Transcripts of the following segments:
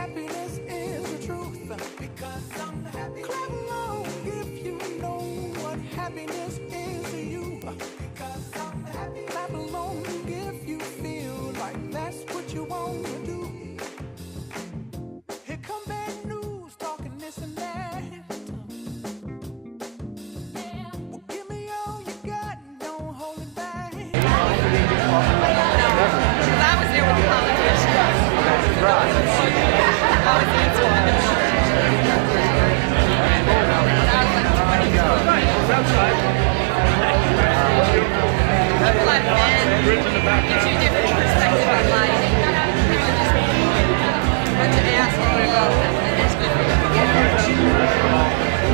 happiness is the truth. Because I'm happy. Clap along if you know what happiness is to you. Because I'm happy. Clap along if you feel like that's what you want to do. Here come bad news, talking this and that. Well, give me all you got, don't hold it back. I was there with the politicians. I was dancing with them. I was like 22. People I've met gives you a different perspective on life. People are just a bunch of assholes, and there's good people.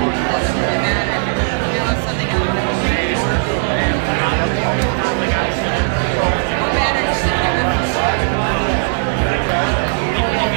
It doesn't really matter. You know, something else. What matters is that you're good.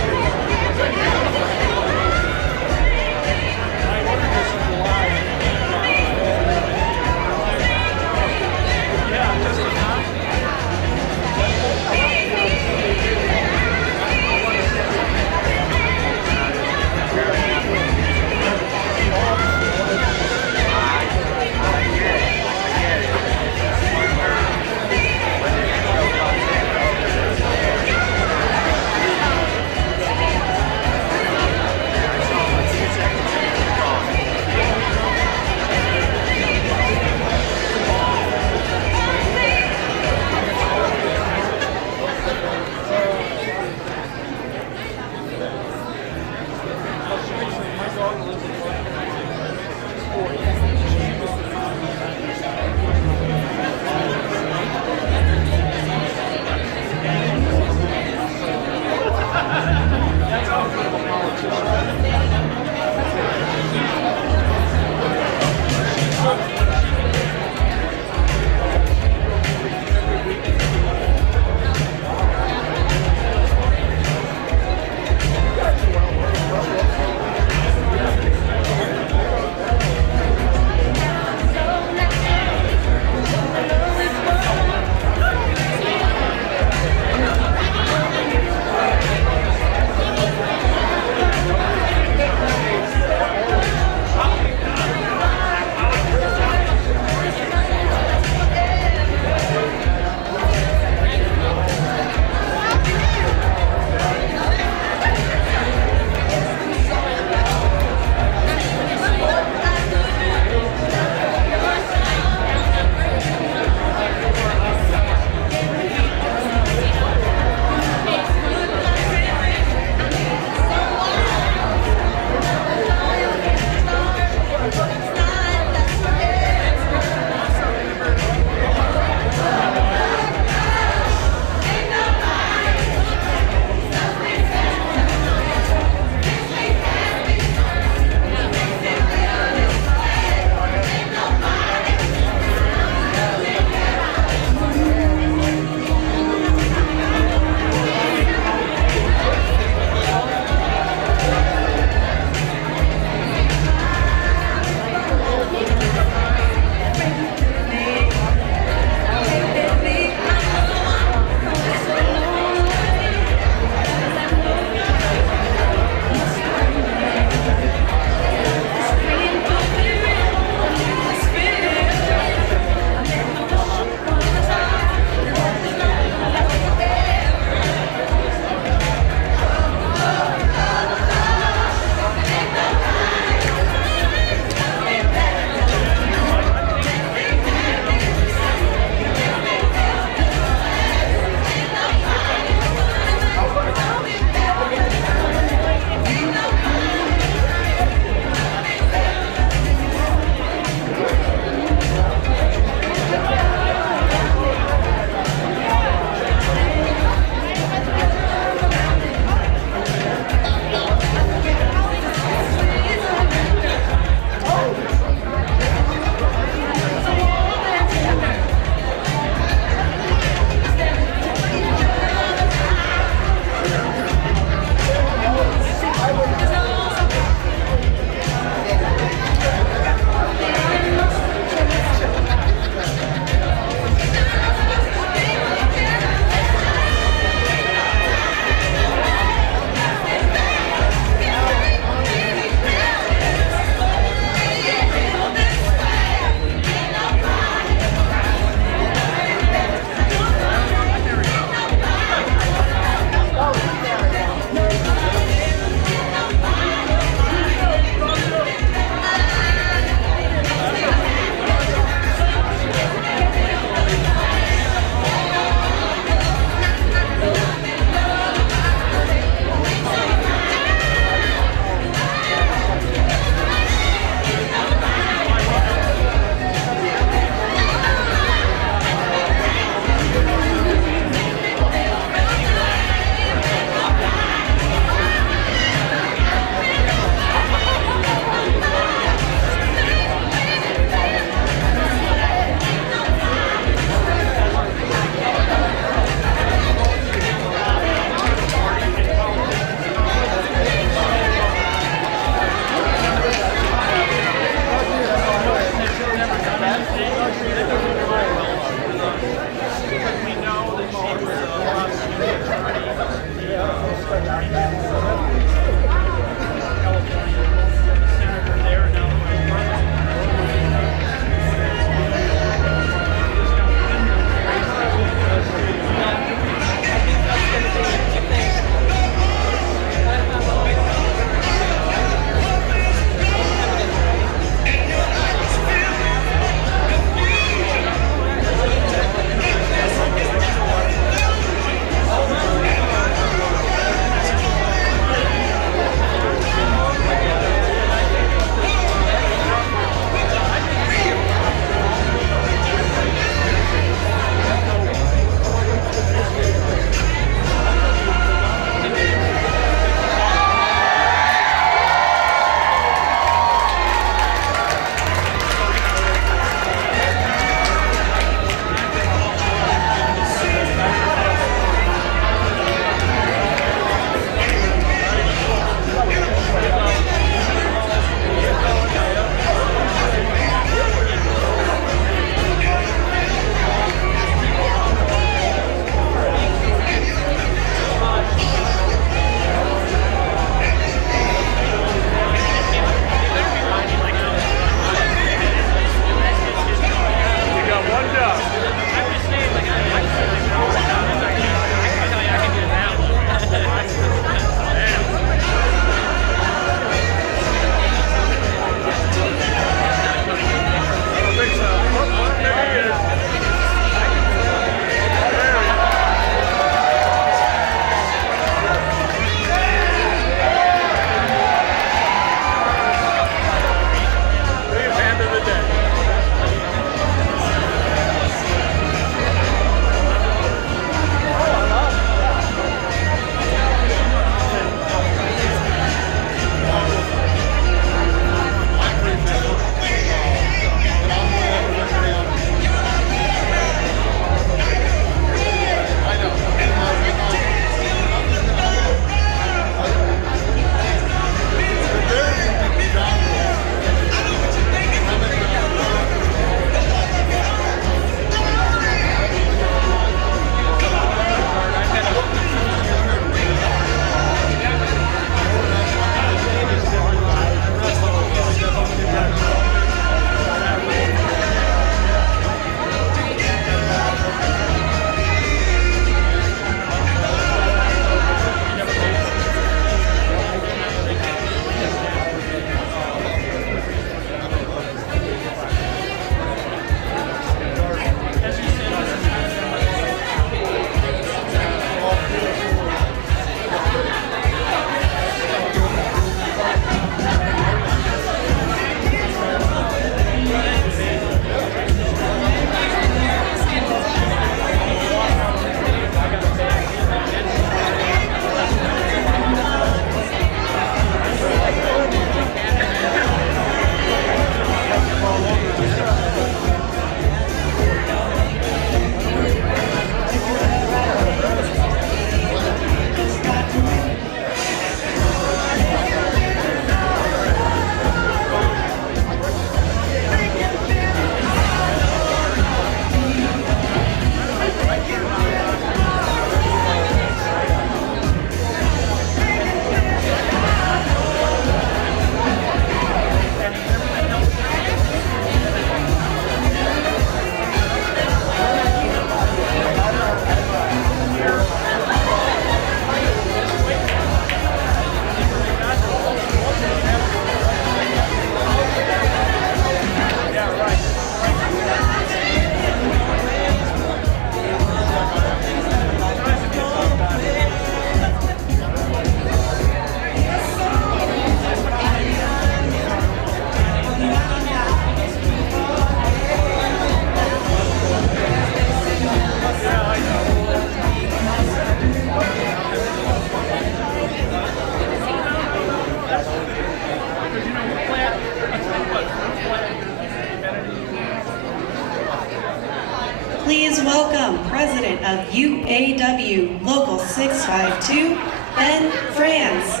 welcome President of UAW Local 652, Ben Franz.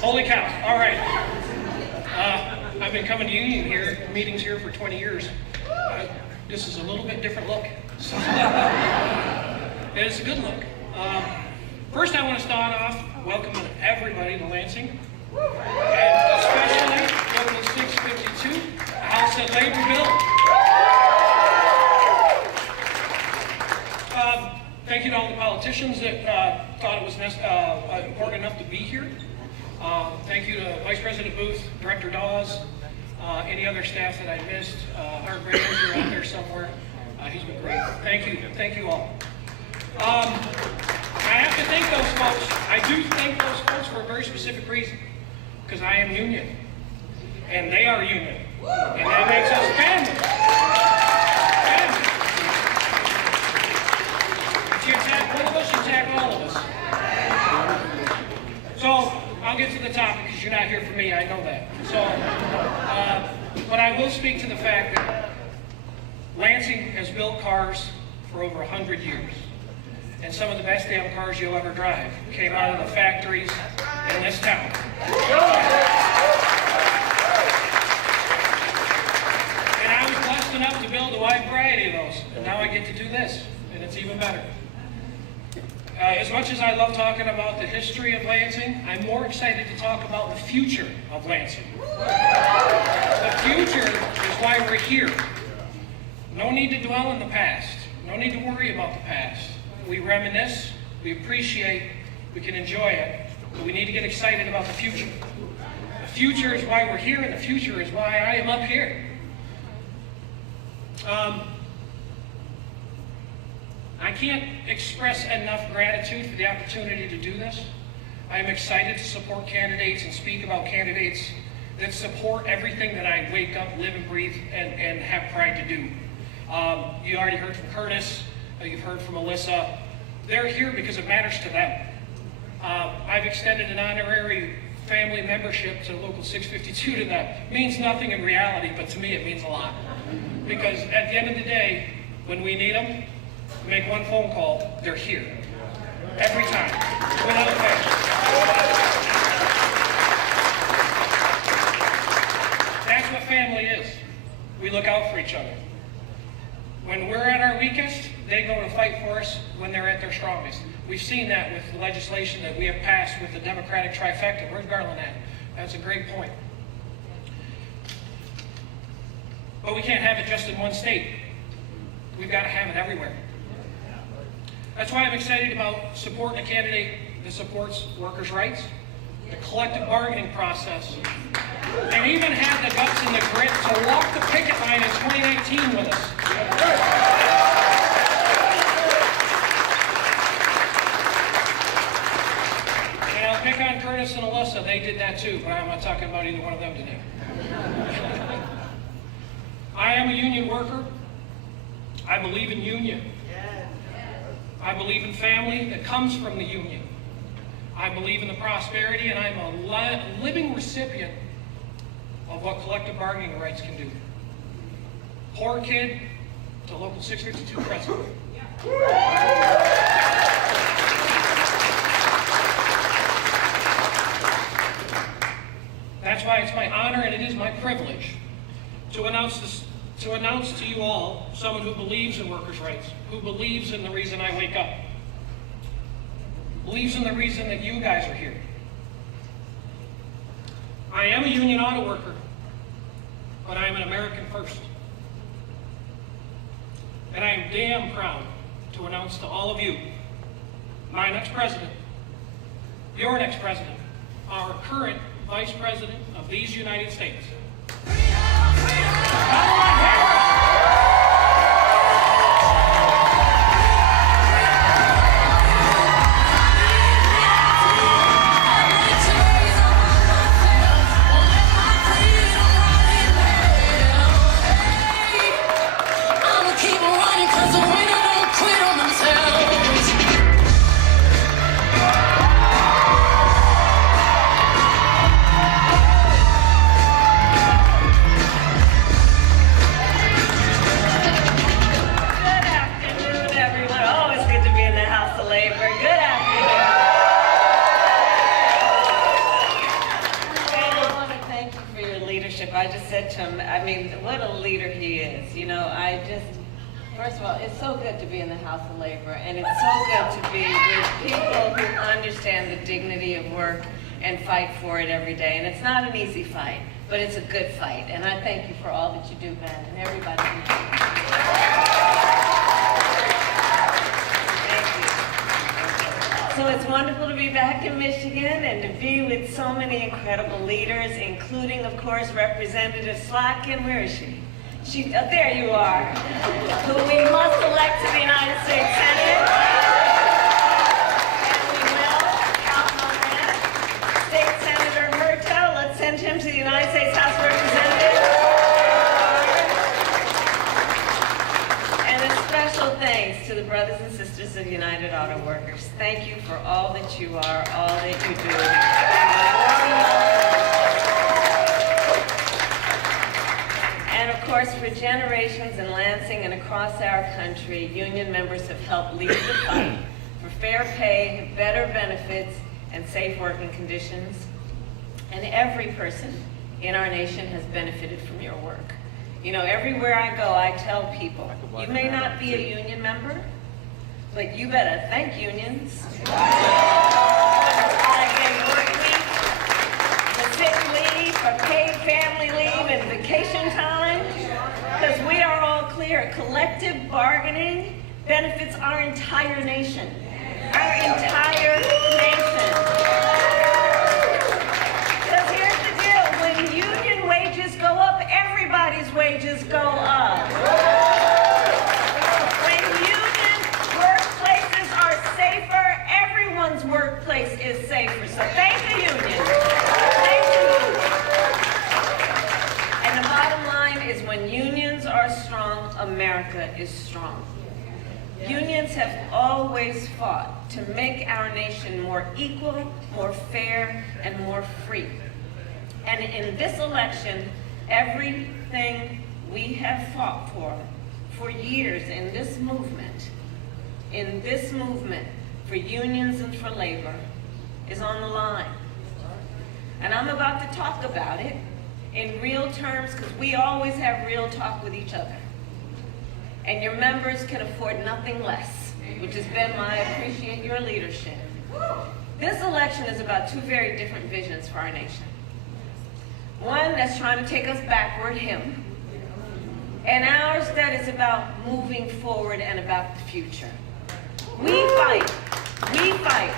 Holy cow. All right. I've been coming to union here, meetings here for 20 years. This is a little bit different look. So, it's a good look. First, I want to start off welcoming everybody to Lansing, and especially Local 652, a house that labor built. Thank you to all the politicians that thought it was important enough to be here. Thank you to Vice President Booth, Director Dawes, any other staff that I missed. Our manager out there somewhere. He's been great. Thank you all. I have to thank those folks. I do thank those folks for a very specific reason, because I am union, and they are union, and that makes us family. If you attack one of us, you attack all of us. So I'll get to the topic because you're not here for me, I know that. So, but I will speak to the fact that Lansing has built cars for over 100 years. And some of the best damn cars you'll ever drive came out of the factories in this town. And I was blessed enough to build a wide variety of those. And now I get to do this, and it's even better. As much as I love talking about the history of Lansing, I'm more excited to talk about the future of Lansing. The future is why we're here. No need to dwell in the past. No need to worry about the past. We reminisce, we appreciate, we can enjoy it, but we need to get excited about the future. The future is why we're here, and the future is why I am up here. I can't express enough gratitude for the opportunity to do this. I am excited to support candidates and speak about candidates that support everything that I wake up, live, and breathe, and have pride to do. You already heard from Curtis, you've heard from Alyssa. They're here because it matters to them. I've extended an honorary family membership to Local 652 to them. It means nothing in reality, but to me it means a lot. Because at the end of the day, when we need them, make one phone call, they're here. Every time, without fail. That's what family is. We look out for each other. When we're at our weakest, they go to fight for us when they're at their strongest. We've seen that with the legislation that we have passed with the Democratic trifecta. Where's Garland at? That's a great point. But we can't have it just in one state. We've got to have it everywhere. That's why I'm excited about supporting a candidate that supports workers' rights, the collective bargaining process, and even had the guts and the grit to walk the picket line in 2019 with us. And I'll pick on Curtis and Alyssa, they did that too, but I'm not talking about either one of them today. I am a union worker. I believe in union. I believe in family that comes from the union. I believe in the prosperity, and I'm a living recipient of what collective bargaining rights can do. Poor kid to Local 652 president. That's why it's my honor and it is my privilege to announce to you all someone who believes in workers' rights, who believes in the reason I wake up, believes in the reason that you guys are here. I am a union auto worker, but I am an American first. And I am damn proud to announce to all of you, my next president, your next president, our current Vice President of these United States. Keep on running 'cause I mean, what a leader he is. You know, first of all, it's so good to be in the House of Labor, and it's so good to be with people who understand the dignity of work and fight for it every day. And it's not an easy fight, but it's a good fight. And I thank you for all that you do, Ben, and everybody who So it's wonderful to be back in Michigan and to be with so many incredible leaders, including, of course, Representative Slotkin. Where is she? There you are, who we must elect to the United States Senate. And we will count on that. State Senator Hertel, let's send him to the United States House of Representatives. And a special thanks to the brothers and sisters of United Auto Workers. Thank you for all that you are, all that you do. And of course, for generations in Lansing and across our country, union members have helped lead the fight for fair pay, better benefits, and safe working conditions. And every person in our nation has benefited from your work. You know, everywhere I go, I tell people, you may not be a union member, but you better thank unions. Like a work week, the sick leave, or paid family leave, and vacation time. Because we are all clear, collective bargaining benefits our entire nation. Our entire nation. Because here's the deal, when union wages go up, everybody's wages go up. When union workplaces are safer, everyone's workplace is safer. So thank the union. Thank the union. And the bottom line is when unions are strong, America is strong. Unions have always fought to make our nation more equal, more fair, and more free. And in this election, everything we have fought for years in this movement for unions and for labor, is on the line. And I'm about to talk about it in real terms, because we always have real talk with each other. And your members can afford nothing less, which has been my appreciate your leadership. This election is about two very different visions for our nation. One that's trying to take us backward, him, and ours that is about moving forward and about the future. We fight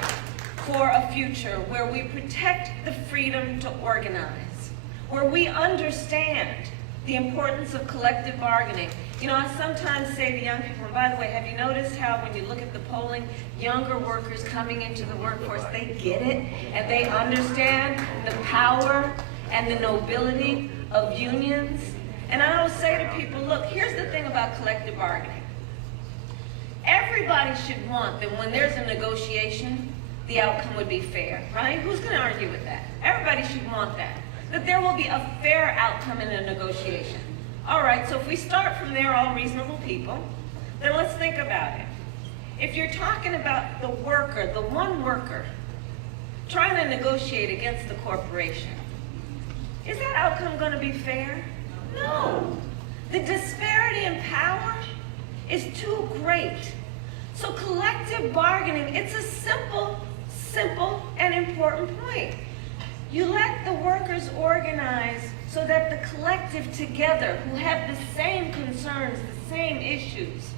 for a future where we protect the freedom to organize, where we understand the importance of collective bargaining. You know, I sometimes say to young people, and by the way, have you noticed how when you look at the polling, younger workers coming into the workforce, they get it, and they understand the power and the nobility of unions? And I always say to people, look, here's the thing about collective bargaining. Everybody should want that when there's a negotiation, the outcome would be fair, right? Who's going to argue with that? Everybody should want that. That there will be a fair outcome in a negotiation. All right, so if we start from there, all reasonable people, then let's think about it. If you're talking about the worker, the one worker, trying to negotiate against the corporation, is that outcome going to be fair? No. The disparity in power is too great. So collective bargaining, it's a simple and important point. You let the workers organize so that the collective together, who have the same concerns, the same issues,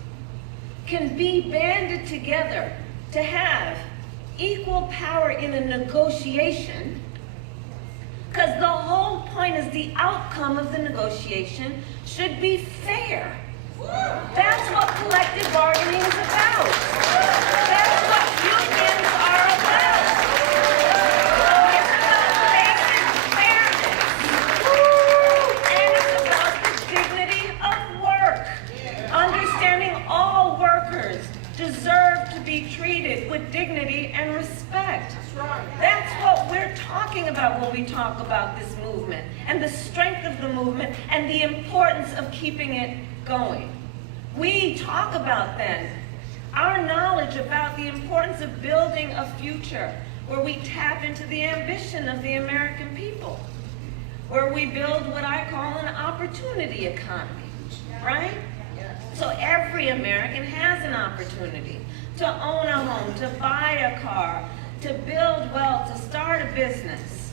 can be banded together to have equal power in a negotiation, because the whole point is the outcome of the negotiation should be fair. That's what collective bargaining is about. That's what unions are about. It's about basic fairness. And it's about the dignity of work. Understanding all workers deserve to be treated with dignity and respect. That's what we're talking about when we talk about this movement, and the strength of the movement, and the importance of keeping it going. We talk about then our knowledge about the importance of building a future where we tap into the ambition of the American people. where we build what I call an opportunity economy, right? So every American has an opportunity to own a home, to buy a car, to build wealth, to start a business.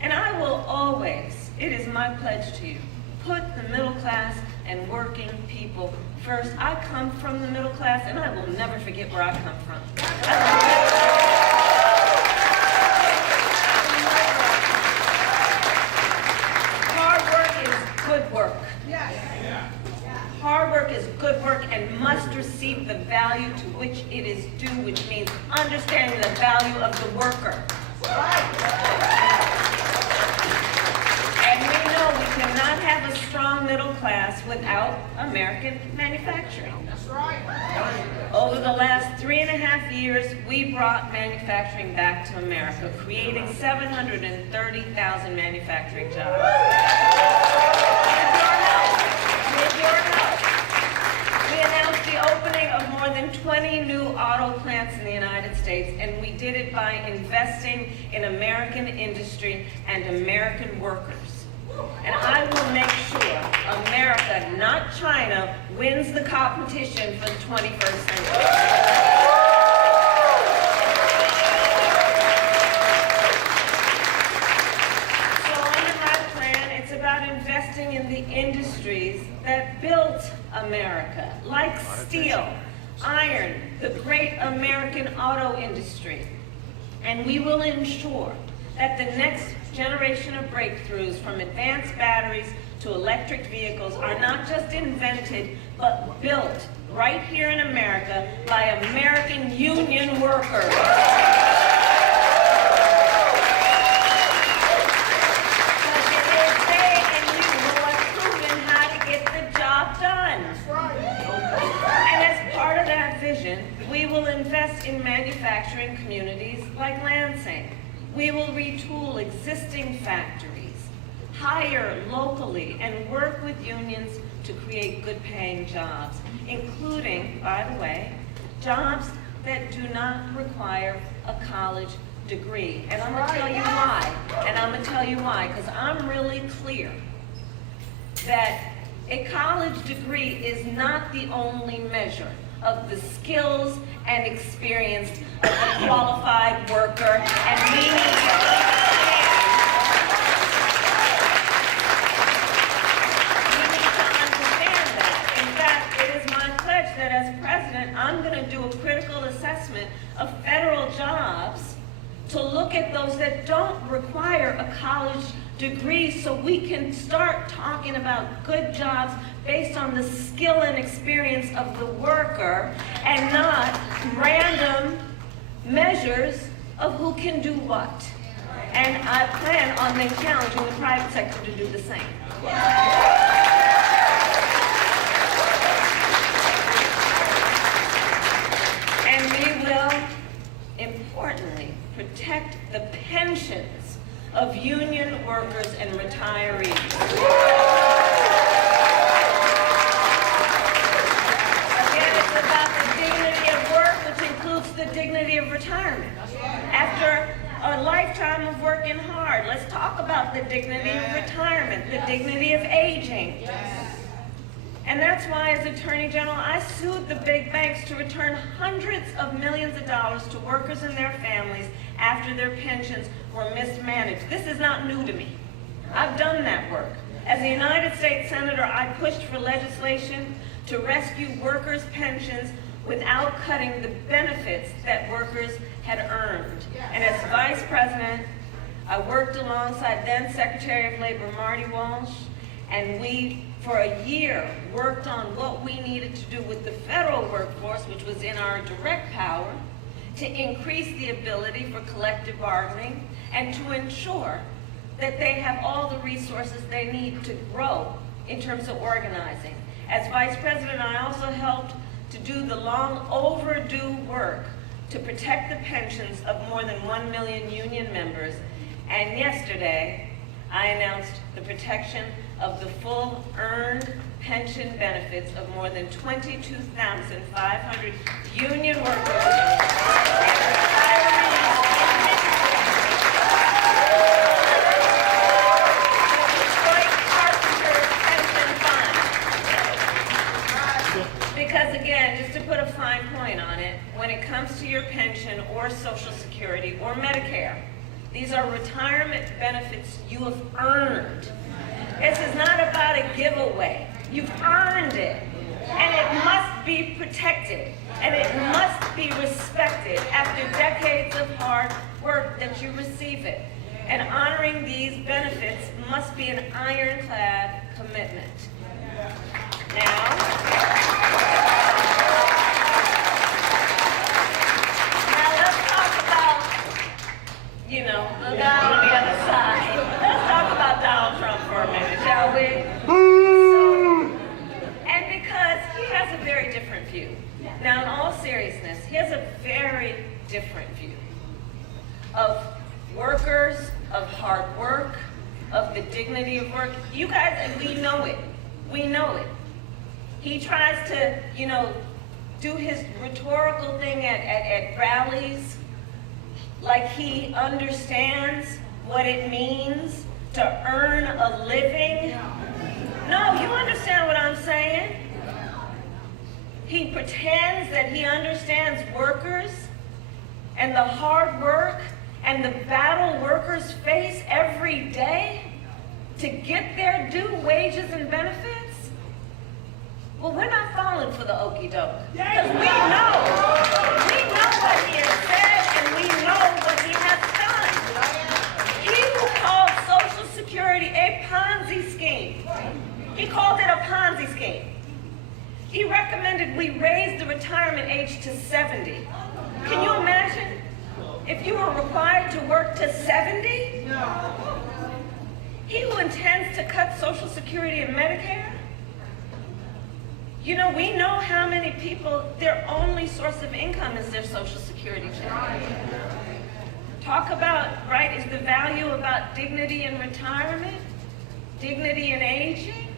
And I will always, it is my pledge to you, put the middle class and working people first. I come from the middle class, and I will never forget where I come from. Hard work is good work. Hard work is good work and must receive the value to which it is due, which means understanding the value of the worker. And we know we cannot have a strong middle class without American manufacturing. Over the last 3.5 years, we brought manufacturing back to America, creating 730,000 manufacturing jobs. With your help, we announced the opening of more than 20 new auto plants in the United States, and we did it by investing in American industry and American workers. And I will make sure America, not China, wins the competition for the 21st century. So under my plan, it's about investing in the industries that built America, like steel, iron, the great American auto industry. And we will ensure that the next generation of breakthroughs, from advanced batteries to electric vehicles, are not just invented, but built right here in America by American union workers. Because it is they and you who have proven how to get the job done. And as part of that vision, we will invest in manufacturing communities like Lansing. We will retool existing factories, hire locally, and work with unions to create good-paying jobs, including, by the way, jobs that do not require a college degree. And I'm going to tell you why. And I'm going to tell you why, because I'm really clear that a college degree is not the only measure of the skills and experience of a qualified worker, and we need to understand that. In fact, it is my pledge that as president, I'm going to do a critical assessment of federal jobs to look at those that don't require a college degree, so we can start talking about good jobs based on the skill and experience of the worker, and not random measures of who can do what. And I plan on then challenging the private sector to do the same. And we will, importantly, protect the pensions of union workers and retirees. The dignity of retirement. After a lifetime of working hard, let's talk about the dignity of retirement, the dignity of aging. And that's why, as Attorney General, I sued the big banks to return hundreds of millions of dollars to workers and their families after their pensions were mismanaged. This is not new to me. I've done that work. As a United States Senator, I pushed for legislation to rescue workers' pensions without cutting the benefits that workers had earned. And as Vice President, I worked alongside then Secretary of Labor Marty Walsh, and we, for a year, worked on what we needed to do with the federal workforce, which was in our direct power, to increase the ability for collective bargaining and to ensure that they have all the resources they need to grow in terms of organizing. As Vice President, I also helped to do the long overdue work to protect the pensions of more than 1 million union members. And yesterday, I announced the protection of the full earned pension benefits of more than 22,500 union workers and retirees pension or Social Security or Medicare. These are retirement benefits you have earned. This is not about a giveaway. You've earned it, and it must be protected, and it must be respected after decades of hard work that you receive it. And honoring these benefits must be an ironclad commitment. Now let's talk about, the guy on the other side. Let's talk about Donald Trump for a minute, shall we? And because he has a very different view. Now, in all seriousness, he has a very different view of workers, of hard work, of the dignity of work. You guys, and we know it. We know it. He tries to, do his rhetorical thing at rallies, like he understands what it means to earn a living. No, you understand what I'm saying? He pretends that he understands workers and the hard work and the battle workers face every day to get their due wages and benefits. Well, we're not falling for the okie doke, because we know what he has said and we know what he has done. He who called Social Security a Ponzi scheme. He called it a Ponzi scheme. He recommended we raise the retirement age to 70. Can you imagine if you were required to work to 70? No. He who intends to cut Social Security and Medicare? We know how many people, their only source of income is their Social Security check. Talk about, is the value about dignity in retirement? Dignity in aging?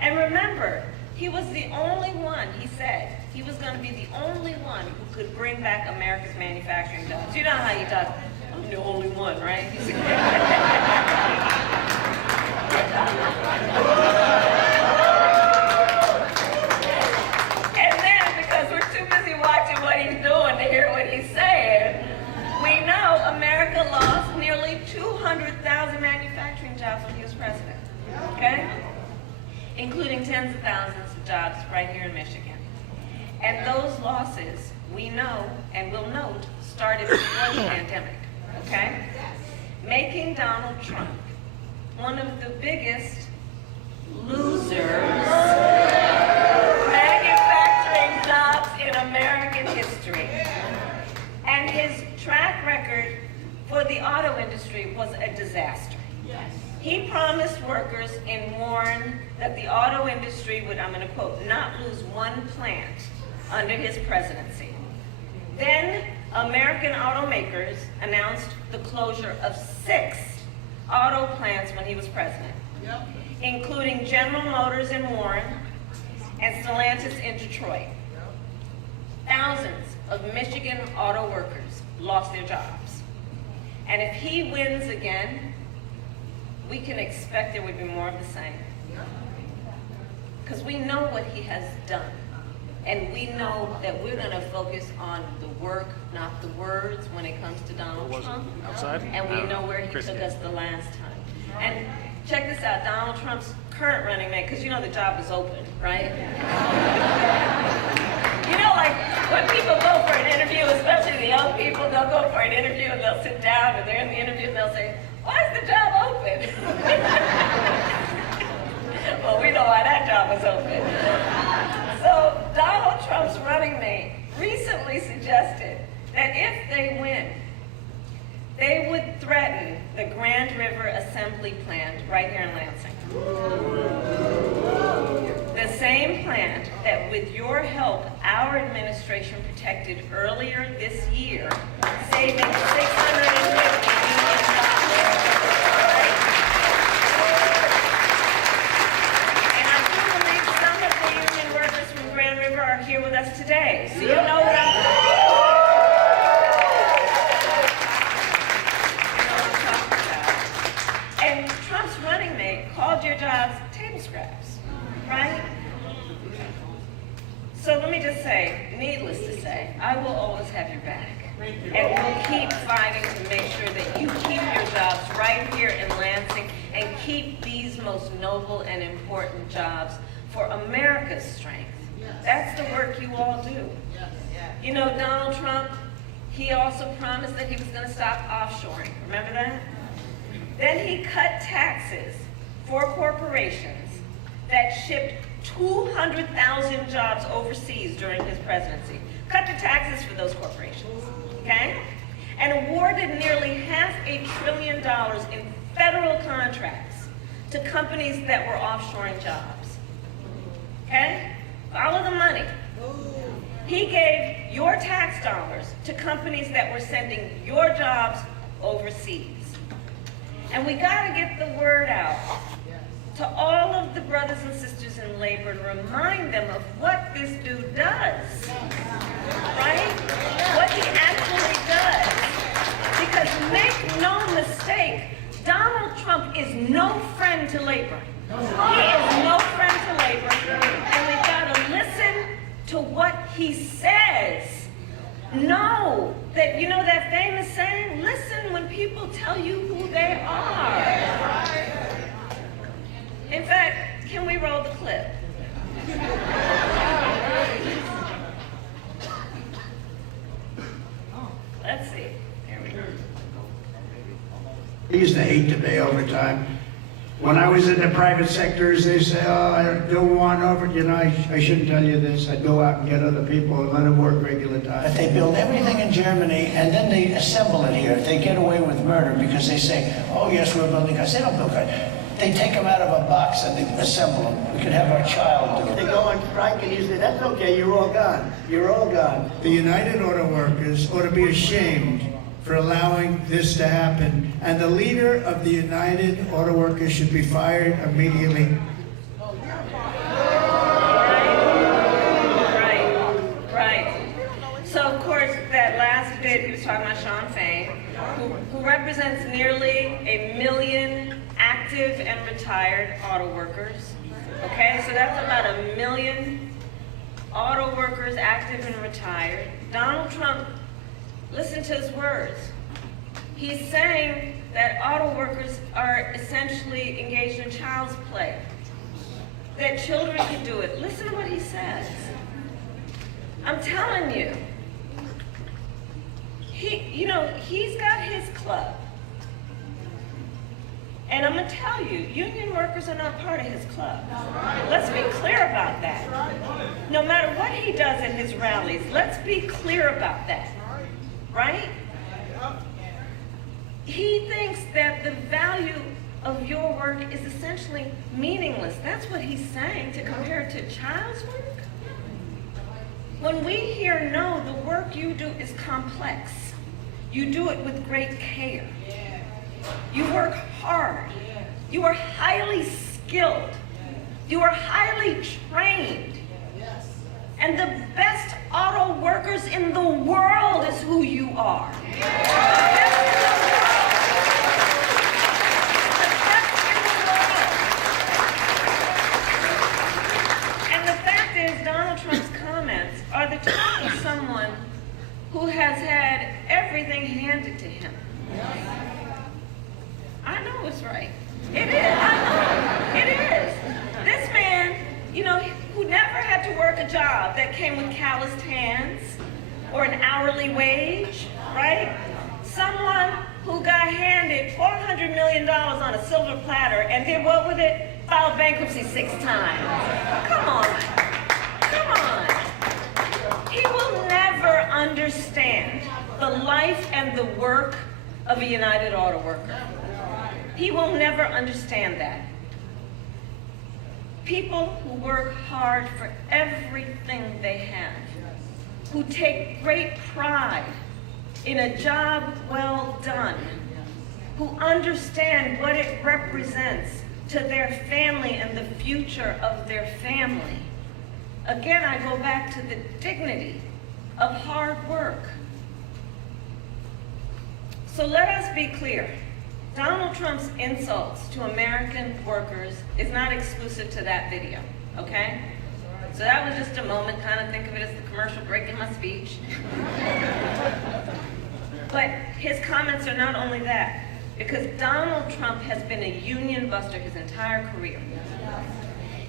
And remember, he was the only one, he said, he was going to be the only one who could bring back America's manufacturing jobs. You know how he does, I'm the only one, right? And then, because we're too busy watching what he's doing to hear what he's saying, we know America lost nearly 200,000 manufacturing jobs when he was president, okay? Including tens of thousands of jobs right here in Michigan. And those losses, we know and will note, started before the pandemic, okay? Making Donald Trump one of the biggest losers manufacturing jobs in American history. And his track record for the auto industry was a disaster. He promised workers in Warren that the auto industry would, I'm going to quote, not lose one plant under his presidency. Then American automakers announced the closure of 6 auto plants when he was president, including General Motors in Warren and Stellantis in Detroit. Thousands of Michigan auto workers lost their jobs. And if he wins again, we can expect there would be more of the same. Because we know what he has done. And we know that we're going to focus on the work, not the words, when it comes to Donald Trump. Outside? And we know where he took us the last time. And check this out, Donald Trump's current running mate, because the job is open, right? Like when people go for an interview, especially the young people, they'll go for an interview and they'll sit down and they're in the interview and they'll say, why is the job open? Well, we know why that job was open. So Donald Trump's running mate recently suggested that if they win, they would threaten the Grand River Assembly plant right here in Lansing. The same plant that, with your help, our administration protected earlier this year, saving $650 million. And I do believe some of the union workers from Grand River are here with us today, so you know what I'm talking about. And Trump's running mate called your jobs table scraps, right? So let me just say, needless to say, I will always have your back. And we'll keep fighting to make sure that you keep your jobs right here in Lansing and keep these most noble and important jobs for America's strength. That's the work you all do. You know, Donald Trump, he also promised that he was going to stop offshoring. Remember that? Then he cut taxes for corporations that shipped 200,000 jobs overseas during his presidency. Cut the taxes for those corporations, okay? And awarded nearly $500 billion in federal contracts to companies that were offshoring jobs, okay? Follow the money. He gave your tax dollars to companies that were sending your jobs overseas. And we gotta get the word out to all of the brothers and sisters in labor and remind them of what this dude does, right? What he actually does. Because make no mistake, Donald Trump is no friend to labor. He is no friend to labor, and we've gotta listen to what he says. Know that, you know that famous saying, listen when people tell you who they are. In fact, can we roll the clip? Let's see. Here we go. I used to hate to pay overtime. When I was in the private sectors, they say, oh, I don't want over, you know, I shouldn't tell you this. I'd go out and get other people and let them work regular time. But they build everything in Germany and then they assemble it here. They get away with murder because they say, oh yes, we're building cars. They don't build cars. They take them out of a box and they assemble them. We could have our child do it. They go on strike and you say, that's okay, you're all gone. You're all gone. The United Auto Workers ought to be ashamed for allowing this to happen. And the leader of the United Auto Workers should be fired immediately. Right. So of course, that last bit, he was talking about Sean Fain, who represents nearly 1 million active and retired auto workers. Okay, so that's about 1 million auto workers, active and retired. Donald Trump, listen to his words. He's saying that auto workers are essentially engaged in child's play, that children can do it. Listen to what he says. I'm telling you, he's got his club. And I'm gonna tell you, union workers are not part of his club. Let's be clear about that. No matter what he does at his rallies, let's be clear about that, right? He thinks that the value of your work is essentially meaningless. That's what he's saying, to compare it to child's work. When we hear no, the work you do is complex. You do it with great care. You work hard. You are highly skilled. You are highly trained. And the best auto workers in the world is who you are. The best in the world. The best in the world. And the fact is, Donald Trump's comments are the talk of someone who has had everything handed to him. I know it's right. It is. I know. It is. This man, who never had to work a job that came with calloused hands or an hourly wage, right? Someone who got handed $400 million on a silver platter and did what with it? Filed bankruptcy 6 times. Come on. Come on. He will never understand the life and the work of a United Auto Worker. He will never understand that. People who work hard for everything they have, who take great pride in a job well done, who understand what it represents to their family and the future of their family. Again, I go back to the dignity of hard work. So let us be clear. Donald Trump's insults to American workers is not exclusive to that video, okay? So that was just a moment, kind of think of it as the commercial break in my speech. But his comments are not only that, because Donald Trump has been a union buster his entire career.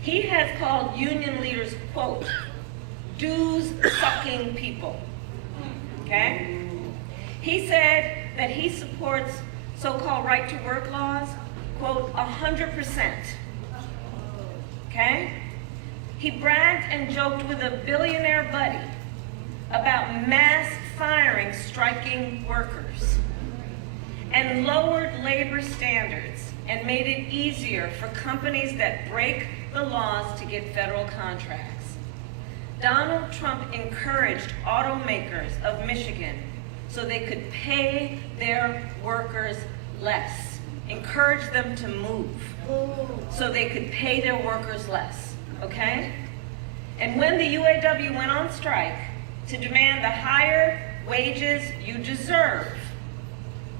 He has called union leaders, quote, dues-sucking people, okay? He said that he supports so-called right-to-work laws, quote, 100%, okay? He bragged and joked with a billionaire buddy about mass firing striking workers and lowered labor standards and made it easier for companies that break the laws to get federal contracts. Donald Trump encouraged automakers of Michigan so they could pay their workers less, encouraged them to move so they could pay their workers less, okay? And when the UAW went on strike to demand the higher wages you deserve,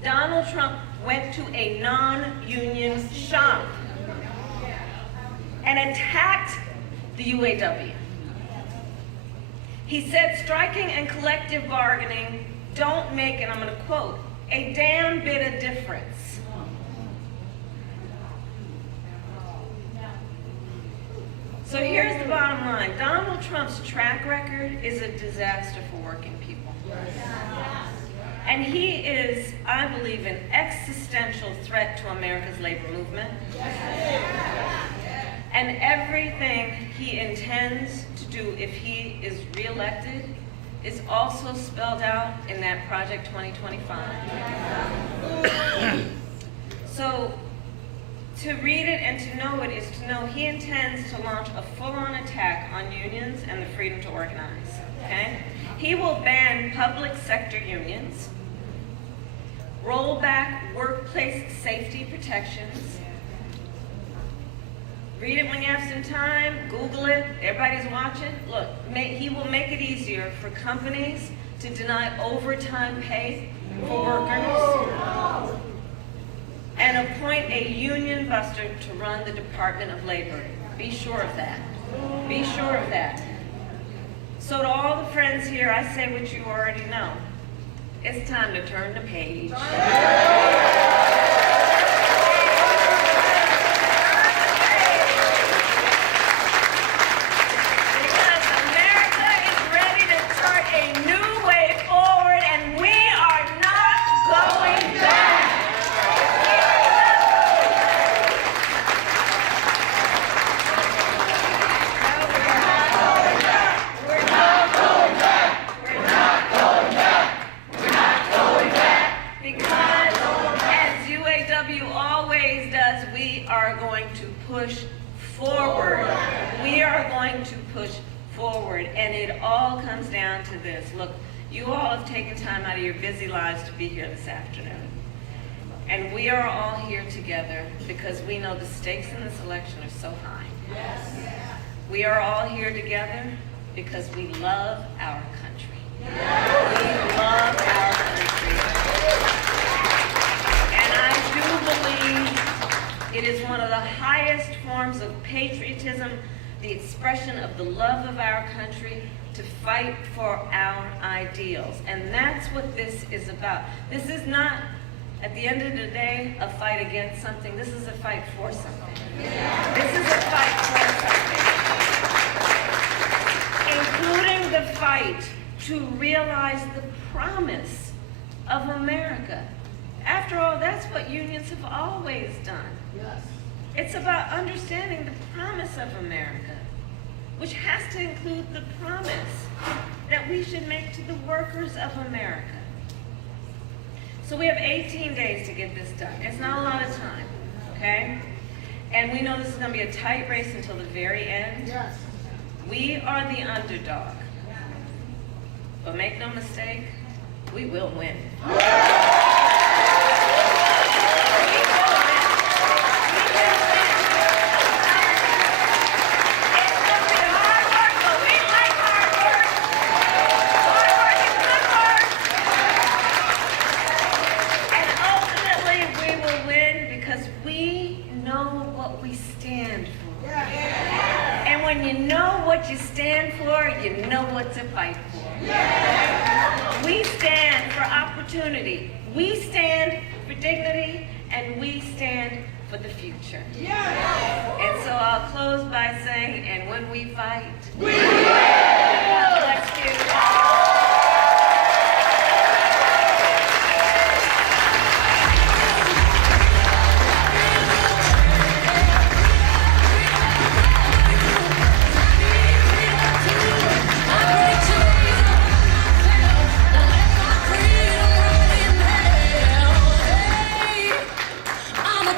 Donald Trump went to a non-union shop and attacked the UAW. He said striking and collective bargaining don't make, and I'm going to quote, a damn bit of difference. So here's the bottom line. Donald Trump's track record is a disaster for working people. And he is, I believe, an existential threat to America's labor movement. And everything he intends to do if he is reelected is also spelled out in that Project 2025. So to read it and to know it is to know he intends to launch a full-on attack on unions and the freedom to organize, okay? He will ban public sector unions, roll back workplace safety protections. Read it when you have some time, Google it, everybody's watching. Look, he will make it easier for companies to deny overtime pay for workers and appoint a union buster to run the Department of Labor. Be sure of that. Be sure of that. So to all the friends here, I say what you already know. It's time to turn the page. Because America is ready to start a new way forward, and we are not going back. Push forward. We are going to push forward, and it all comes down to this. Look, you all have taken time out of your busy lives to be here this afternoon, and we are all here together because we know the stakes in this election are so high. Yes. We are all here together because we love our country. Yes. We love our country, and I do believe it is one of the highest forms of patriotism, the expression of the love of our country, to fight for our ideals. And that's what this is about. This is not, at the end of the day, a fight against something. This is a fight for something. This is a fight for something. Including the fight to realize the promise of America. After all, that's what unions have always done. Yes. It's about understanding the promise of America, which has to include the promise that we should make to the workers of America. So we have 18 days to get this done. It's not a lot of time, okay? And we know this is going to be a tight race until the very end. Yes. We are the underdog. But make no mistake, we will win. When you know what you stand for, you know what to fight for. Yeah. We stand for opportunity. opportunity. We stand for dignity and we stand for the future. And so I'll close by saying, and when we fight, we will. God bless you.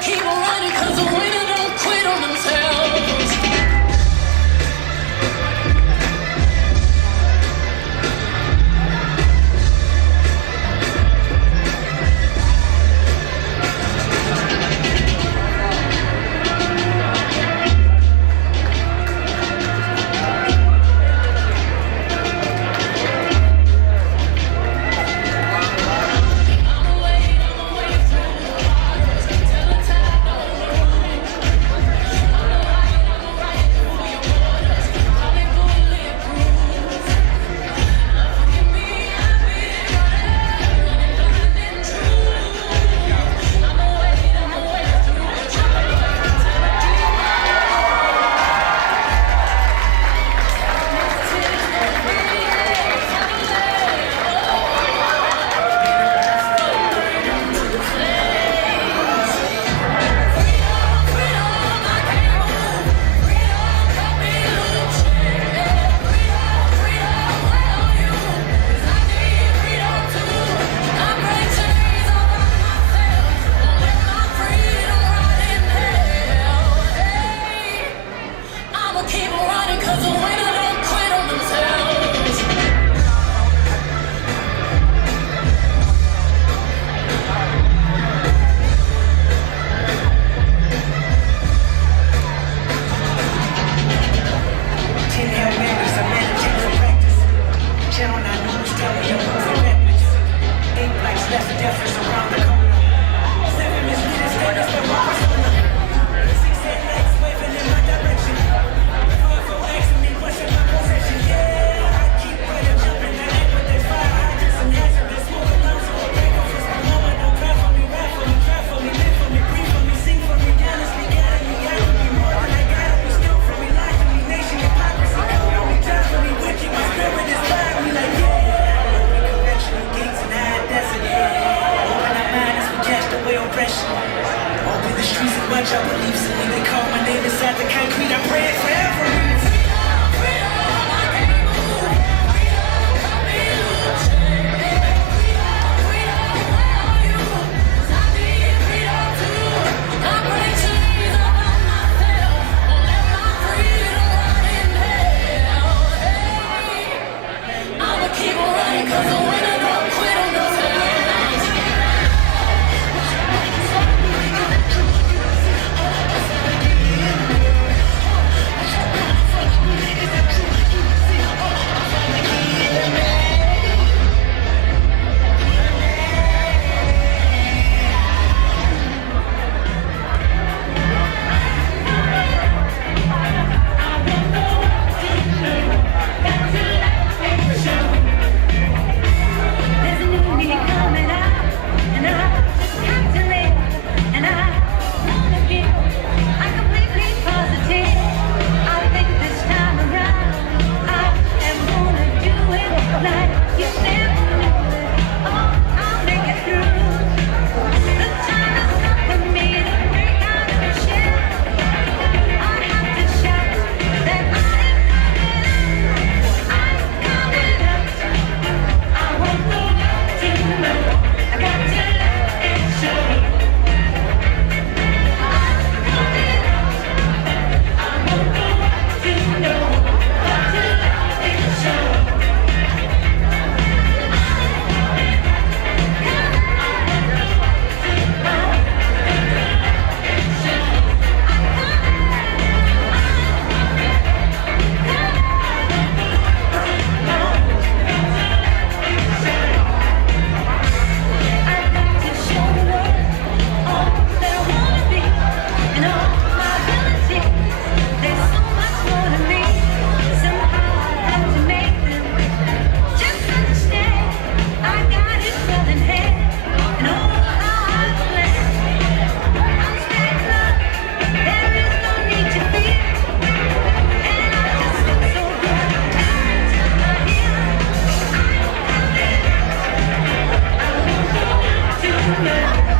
Keep on running 'cause the winner don't quit on themselves. Thank you.